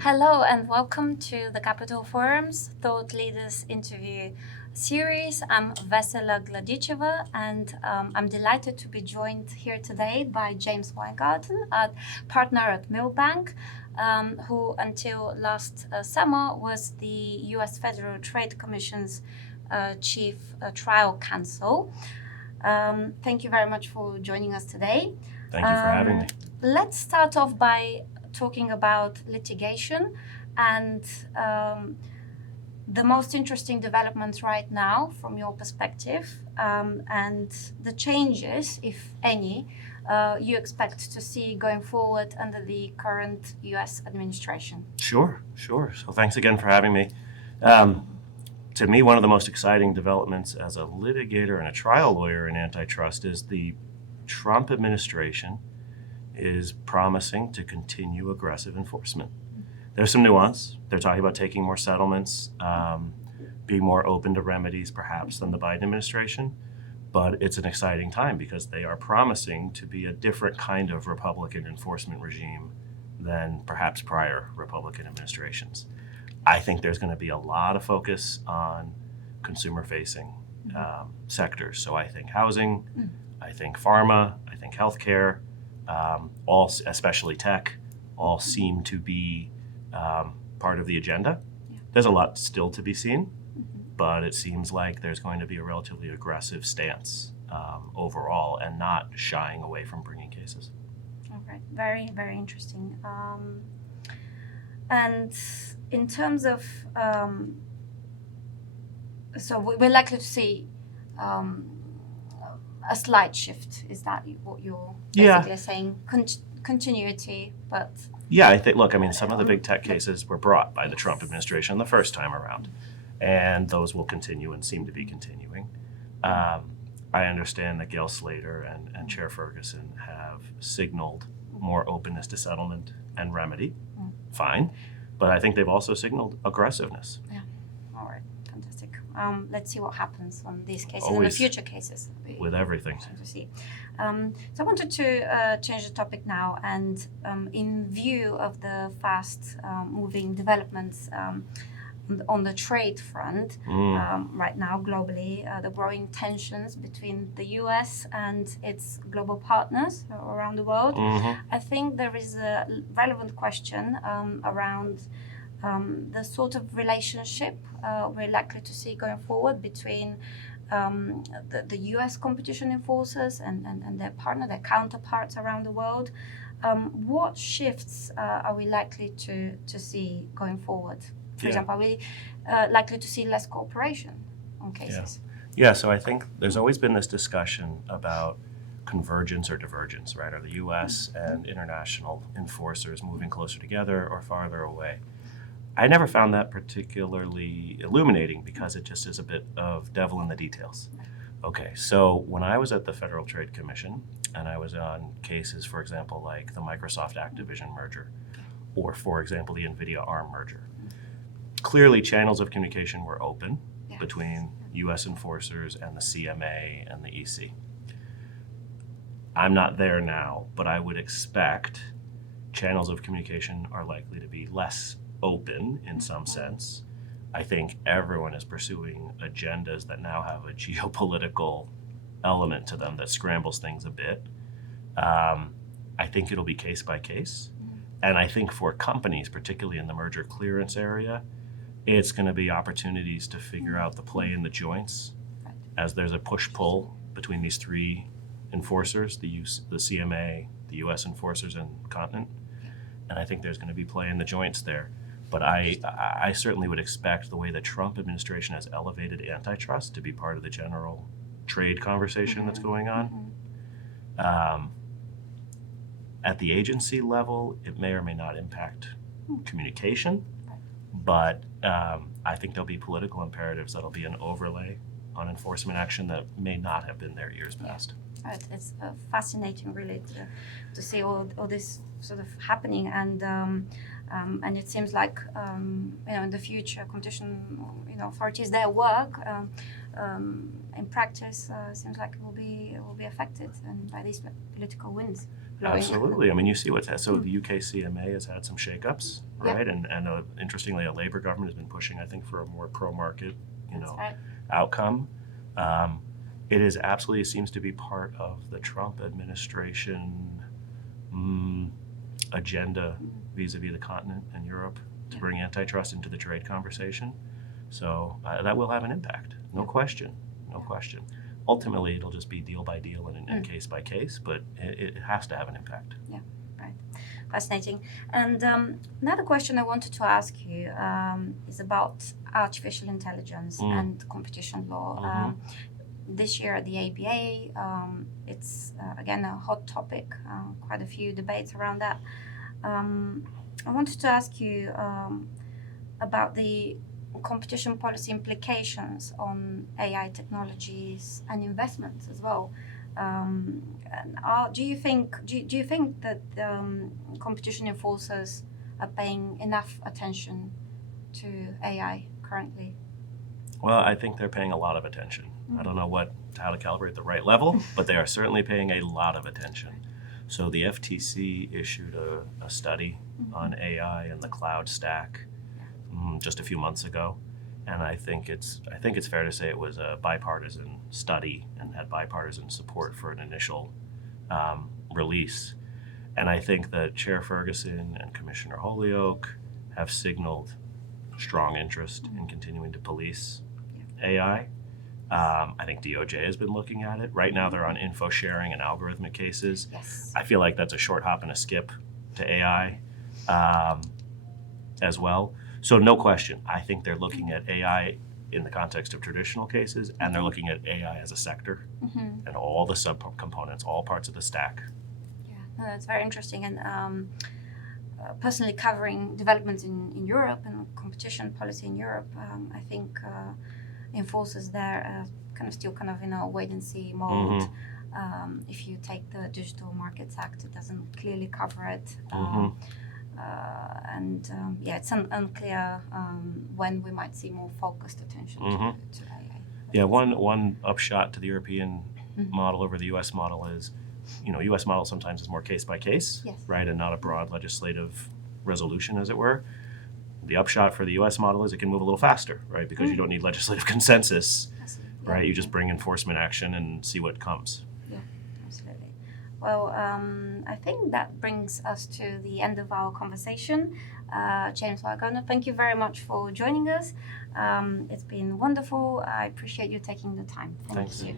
Hello and welcome to the Capital Forum's Thought Leaders Interview series. I'm Vesela Gladicheva and I'm delighted to be joined here today by James Weingarten, a partner at Milbank, who until last summer was the US Federal Trade Commission's chief trial counsel. Thank you very much for joining us today. Thank you for having me. Let's start off by talking about litigation and the most interesting developments right now from your perspective, and the changes, if any, you expect to see going forward under the current US administration. Sure. So thanks again for having me. To me, one of the most exciting developments as a litigator and a trial lawyer in antitrust is the Trump administration is promising to continue aggressive enforcement. There's some nuance. They're talking about taking more settlements, being more open to remedies perhaps than the Biden administration. But it's an exciting time because they are promising to be a different kind of Republican enforcement regime than perhaps prior Republican administrations. I think there's going to be a lot of focus on consumer-facing sectors. So I think housing, I think pharma, I think healthcare, all, especially tech, all seem to be part of the agenda. Yeah. There's a lot still to be seen, but it seems like there's going to be a relatively aggressive stance overall and not shying away from bringing cases. Okay, very, very interesting. And in terms of, so we're likely to see a slight shift. Is that what you're basically saying? Continuity, but... Yeah, I think, look, I mean, some of the big tech cases were brought by the Trump administration the first time around, and those will continue and seem to be continuing. I understand that Gail Slater and Chair Ferguson have signaled more openness to settlement and remedy. Fine. But I think they've also signaled aggressiveness. Yeah. All right. Fantastic. Let's see what happens on these cases Always, and the future cases. With everything. To see. So I wanted to change the topic now, and in view of the fast moving developments on the trade front right now globally, the growing tensions between the US and its global partners around the world, I think there is a relevant question around the sort of relationship we're likely to see going forward between the US competition enforcers and their partner, their counterparts around the world. What shifts are we likely to see going forward? For example, are we likely to see less cooperation on cases? Yeah, so I think there's always been this discussion about convergence or divergence, right? Are the US and international enforcers moving closer together or farther away? I never found that particularly illuminating because it just is a bit of devil in the details. Okay, so when I was at the Federal Trade Commission and I was on cases, for example, like the Microsoft Activision merger, or for example, the NVIDIA ARM merger, clearly channels of communication were open between US enforcers and the CMA and the EC. I'm not there now, but I would expect channels of communication are likely to be less open in some sense. I think everyone is pursuing agendas that now have a geopolitical element to them that scrambles things a bit. I think it'll be case by case. And I think for companies, particularly in the merger clearance area, it's going to be opportunities to figure out the play in the joints as there's a push-pull between these three enforcers, the CMA, the US enforcers, and continent. And I think there's going to be play in the joints there. But I certainly would expect the way the Trump administration has elevated antitrust to be part of the general trade conversation that's going on. At the agency level, it may or may not impact communication, but I think there'll be political imperatives that'll be an overlay on enforcement action that may not have been there years past. Right. It's fascinating, really, to see all this sort of happening, and it seems like in the future, competition authorities, their work in practice seems like it will be affected and by these political winds. blowing. Absolutely. I mean, you see so the UK CMA has had some shakeups, right? And interestingly, a Labour government has been pushing, I think, for a more pro-market, Right. outcome. It is absolutely seems to be part of the Trump administration agenda vis-a-vis the continent and Europe to bring antitrust into the trade conversation. So that will have an impact, no question. Ultimately, it'll just be deal by deal and case by case, but it has to have an impact. Yeah, right. Fascinating. And another question I wanted to ask you is about artificial intelligence and competition law. This year at the ABA, it's again a hot topic, quite a few debates around that. I wanted to ask you about the competition policy implications on AI technologies and investments as well. And do you think that competition enforcers are paying enough attention to AI currently? Well, I think they're paying a lot of attention. I don't know how to calibrate the right level, but they are certainly paying a lot of attention. So the FTC issued a study on AI and the cloud stack just a few months ago, and I think it's fair to say it was a bipartisan study and had bipartisan support for an initial release. And I think that Chair Ferguson and Commissioner Holyoake have signaled strong interest in continuing to police AI. I think DOJ has been looking at it. Right now they're on info sharing and algorithmic cases. Yes. I feel like that's a short hop and a skip to AI as well. So no question, I think they're looking at AI in the context of traditional cases, and they're looking at AI as a sector and all the subcomponents, all parts of the stack. Yeah, no, that's very interesting. And personally covering developments in Europe and competition policy in Europe, I think enforcers there are still in a wait-and-see mode. If you take the Digital Markets Act, it doesn't clearly cover it. It's unclear when we might see more focused attention to AI. Yeah, one upshot to the European model over the U.S. model is, U.S. model sometimes is more case by case, Yes. right, and not a broad legislative resolution, as it were. The upshot for the U.S. model is it can move a little faster, right, because you don't need legislative consensus, right? You just bring enforcement action and see what comes. Yeah, absolutely. Well, I think that brings us to the end of our conversation. James Weingarten, thank you very much for joining us. It's been wonderful. I appreciate you taking the time. Thank Thanks. you.